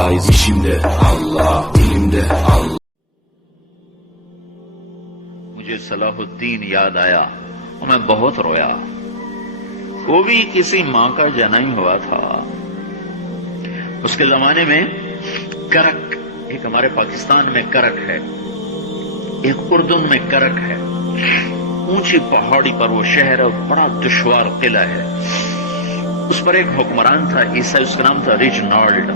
faiz, işimde Allah, dilimde Allah. مجھے صلاح الدین یاد آیا اور میں بہت رویا. وہ بھی کسی ماں کا جنا ہی ہوا تھا. اس کے زمانے میں کرک، ایک ہمارے پاکستان میں کرک ہے، ایک اردن میں کرک ہے. اونچی پہاڑی پر وہ شہر ہے، بڑا دشوار قلعہ ہے. اس پر ایک حکمران تھا عیسائی، اس کا نام تھا ریجنالڈ.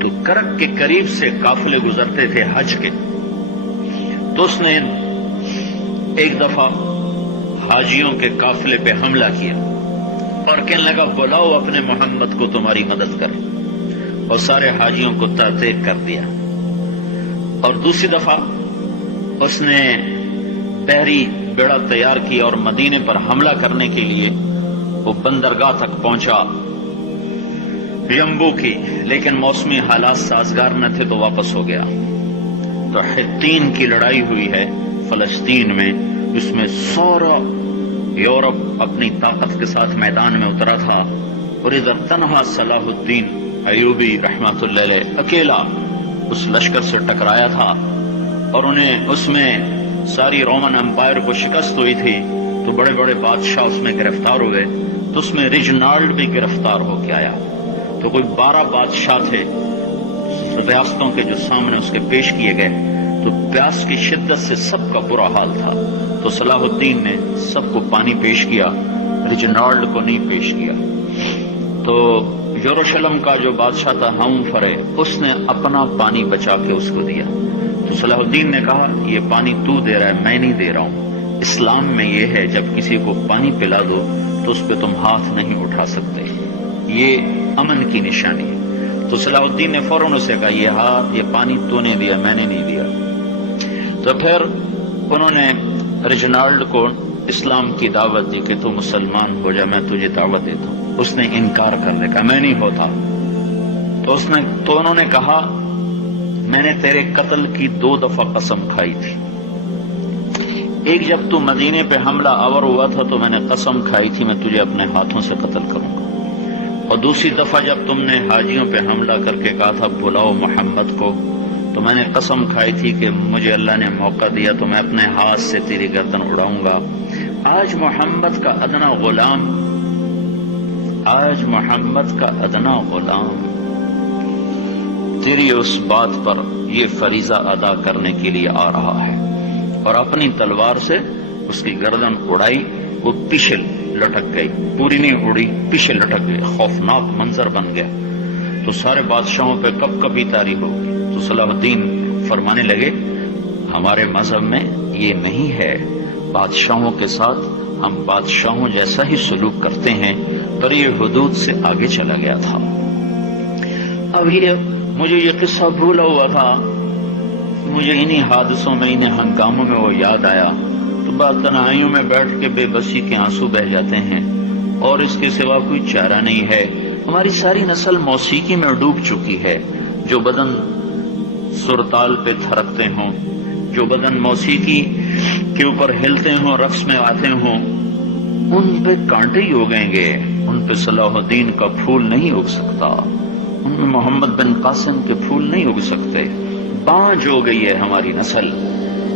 تو کرک کے قریب سے قافلے گزرتے تھے حج کے. تو اس نے ایک دفعہ حاجیوں کے قافلے پہ حملہ کیا اور کہنے لگا بلاؤ اپنے محمد کو تمہاری مدد کر، اور سارے حاجیوں کو تعطیل کر دیا. اور دوسری دفعہ اس نے بحری بیڑا تیار کیا اور مدینے پر حملہ کرنے کے لیے وہ بندرگاہ تک پہنچا یمبو کی، لیکن موسمی حالات سازگار نہ تھے تو واپس ہو گیا. تو حطین کی لڑائی ہوئی ہے فلسطین میں، جس میں سارا یورپ اپنی طاقت کے ساتھ میدان میں اترا تھا، اور ادھر تنہا صلاح الدین ایوبی رحمۃ اللہ علیہ اکیلا اس لشکر سے ٹکرایا تھا. اور انہیں اس میں ساری رومن امپائر کو شکست ہوئی تھی. تو بڑے بڑے بادشاہ اس میں گرفتار ہوئے. تو اس میں ریجنالڈ بھی گرفتار ہو کے آیا. تو کوئی 12 بادشاہ تھے ریاستوں کے جو سامنے اس کے پیش کیے گئے. تو پیاس کی شدت سے سب کا برا حال تھا. تو صلاح الدین نے سب کو پانی پیش کیا، ریجنالڈ کو نہیں پیش کیا. تو یروشلم کا جو بادشاہ تھا ہم فرے، اس نے اپنا پانی بچا کے اس کو دیا. تو صلاح الدین نے کہا یہ پانی تو دے رہا ہے، میں نہیں دے رہا ہوں. اسلام میں یہ ہے جب کسی کو پانی پلا دو تو اس پہ تم ہاتھ نہیں اٹھا سکتے، یہ امن کی نشانی ہے. تو صلاح الدین نے فوراً اسے کہا یہ پانی تو نے دیا، میں نے نہیں دیا. تو پھر انہوں نے ریجنالڈ کو اسلام کی دعوت دی کہ تو مسلمان ہو جا، میں تجھے دعوت دیتا ہوں. اس نے انکار کرنے کا، میں نہیں ہوتا. تو انہوں نے کہا میں نے تیرے قتل کی 2 دفعہ قسم کھائی تھی. ایک جب تو مدینے پہ حملہ آور ہوا تھا تو میں نے قسم کھائی تھی میں تجھے اپنے ہاتھوں سے قتل کروں گا. اور دوسری دفعہ جب تم نے حاجیوں پہ حملہ کر کے کہا تھا بلاؤ محمد کو، تو میں نے قسم کھائی تھی کہ مجھے اللہ نے موقع دیا تو میں اپنے ہاتھ سے تیری گردن اڑاؤں گا. آج محمد کا ادنا غلام تیری اس بات پر یہ فریضہ ادا کرنے کے لیے آ رہا ہے. اور اپنی تلوار سے اس کی گردن اڑائی. وہ پیچھے لٹک گئی، پوری نہیں اڑی، پیچھے لٹک گئی. خوفناک منظر بن گیا. تو سارے بادشاہوں پہ کب کبھی تاری ہو گئی. تو صلاح الدین فرمانے لگے ہمارے مذہب میں یہ نہیں ہے، بادشاہوں کے ساتھ ہم بادشاہوں جیسا ہی سلوک کرتے ہیں. پر یہ حدود سے آگے چلا گیا تھا. اب مجھے یہ قصہ بھولا ہوا تھا، مجھے انہی حادثوں میں، انہی ہنگاموں میں وہ یاد آیا. تو بعد تنہائیوں میں بیٹھ کے بے بسی کے آنسو بہ جاتے ہیں، اور اس کے سوا کوئی چارہ نہیں ہے. ہماری ساری نسل موسیقی میں ڈوب چکی ہے. جو بدن سرتال پہ تھرکتے ہوں، جو بدن موسیقی کے اوپر ہلتے ہوں، رقص میں آتے ہوں، ان پہ کانٹے ہی اگیں گے. ان پہ صلاح الدین کا پھول نہیں اگ سکتا، ان میں محمد بن قاسم کے پھول نہیں اگ سکتے. بانجھ ہو گئی ہے ہماری نسل.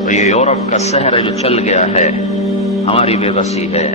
اور یہ یورپ کا سحر جو چل گیا ہے، ہماری بے بسی ہے.